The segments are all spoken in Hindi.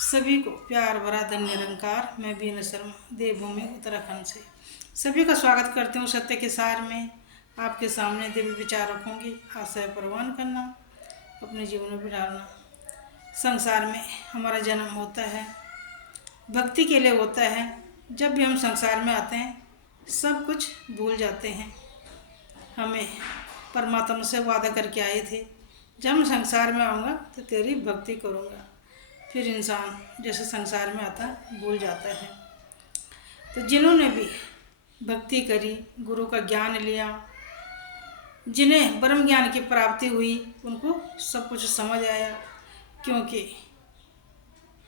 सभी को प्यार भरा धन्य निरंकार। मैं बीना शर्मा देवभूमि उत्तराखंड से सभी का स्वागत करती हूँ। सत्य के सार में आपके सामने दिव्य विचार रखूँगी। आशय प्रवान करना, अपने जीवन में डालना। संसार में हमारा जन्म होता है, भक्ति के लिए होता है। जब भी हम संसार में आते हैं सब कुछ भूल जाते हैं। हमें परमात्मा से वादा करके आए थे, जब मैं संसार में आऊँगा तो तेरी भक्ति करूँगा। फिर इंसान जैसे संसार में आता भूल जाता है। तो जिन्होंने भी भक्ति करी, गुरु का ज्ञान लिया, जिन्हें ब्रह्म ज्ञान की प्राप्ति हुई, उनको सब कुछ समझ आया। क्योंकि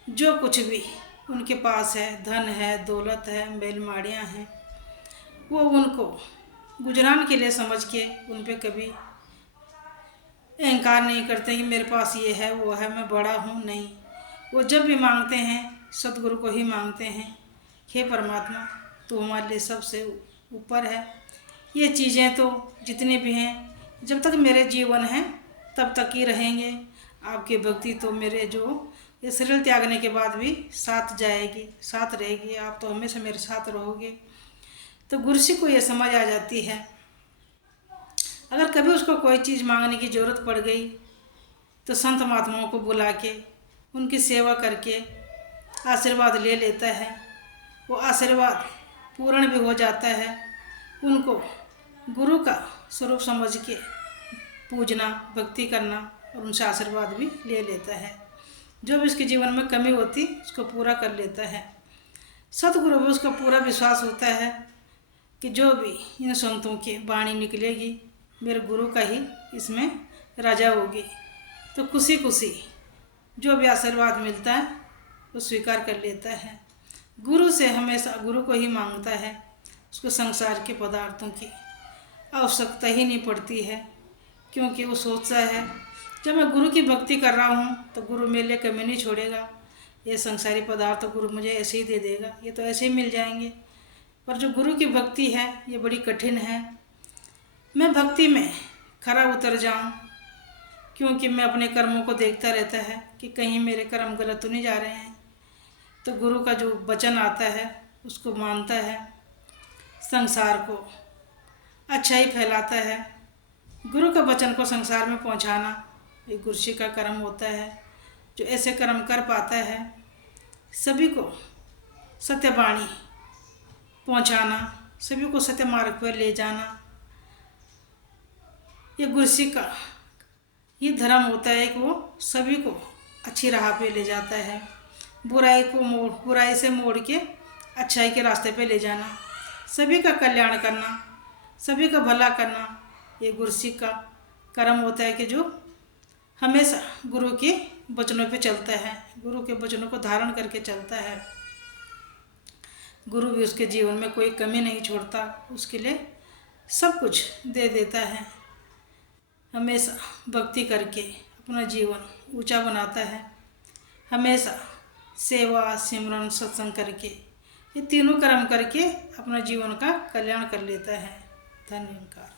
जो कुछ भी उनके पास है, धन है, दौलत है, बैल माड़ियाँ हैं, वो उनको गुजरान के लिए समझ के उन पे कभी अहंकार नहीं करते कि मेरे पास ये है वो है, मैं बड़ा हूँ। नहीं, वो जब भी मांगते हैं सतगुरु को ही मांगते हैं। हे परमात्मा, तू हमारे लिए सबसे ऊपर है। ये चीज़ें तो जितनी भी हैं, जब तक मेरे जीवन है तब तक ही रहेंगे। आपकी भक्ति तो मेरे जो ये शरीर त्यागने के बाद भी साथ जाएगी, साथ रहेगी। आप तो हमेशा मेरे साथ रहोगे। तो गुरु को ये समझ आ जाती है। अगर कभी उसको कोई चीज़ मांगने की ज़रूरत पड़ गई तो संत महात्माओं को बुला के उनकी सेवा करके आशीर्वाद ले लेता है। वो आशीर्वाद पूर्ण भी हो जाता है। उनको गुरु का स्वरूप समझ के पूजना, भक्ति करना और उनसे आशीर्वाद भी ले लेता है। जो भी उसके जीवन में कमी होती उसको पूरा कर लेता है। सतगुरु भी उसका पूरा विश्वास होता है कि जो भी इन संतों की वाणी निकलेगी मेरे गुरु का ही इसमें राजा होगी। तो खुशी खुशी जो भी आशीर्वाद मिलता है वो स्वीकार कर लेता है। गुरु से हमेशा गुरु को ही मांगता है। उसको संसार के पदार्थों की आवश्यकता ही नहीं पड़ती है, क्योंकि वो सोचता है जब मैं गुरु की भक्ति कर रहा हूँ तो गुरु मेरे लिए कमी नहीं छोड़ेगा। ये संसारी पदार्थ तो गुरु मुझे ऐसे ही दे देगा, ये तो ऐसे ही मिल जाएंगे। पर जो गुरु की भक्ति है ये बड़ी कठिन है। मैं भक्ति में खरा उतर जाऊँ, क्योंकि मैं अपने कर्मों को देखता रहता है कि कहीं मेरे कर्म गलत तो नहीं जा रहे हैं। तो गुरु का जो वचन आता है उसको मानता है, संसार को अच्छा ही फैलाता है। गुरु का वचन को संसार में पहुंचाना ये गुरु का कर्म होता है। जो ऐसे कर्म कर पाता है, सभी को सत्यवाणी पहुंचाना, सभी को सत्य मार्ग पर ले जाना, ये गुरु का ये धर्म होता है कि वो सभी को अच्छी राह पे ले जाता है। बुराई से मोड़ के अच्छाई के रास्ते पे ले जाना, सभी का कल्याण करना, सभी का भला करना, ये गुरु का कर्म होता है कि जो हमेशा गुरु के वचनों पे चलता है, गुरु के वचनों को धारण करके चलता है। गुरु भी उसके जीवन में कोई कमी नहीं छोड़ता, उसके लिए सब कुछ दे देता है। हमेशा भक्ति करके अपना जीवन ऊंचा बनाता है। हमेशा सेवा, सिमरन, सत्संग करके ये तीनों कर्म करके अपना जीवन का कल्याण कर लेता है। धन्यवाद।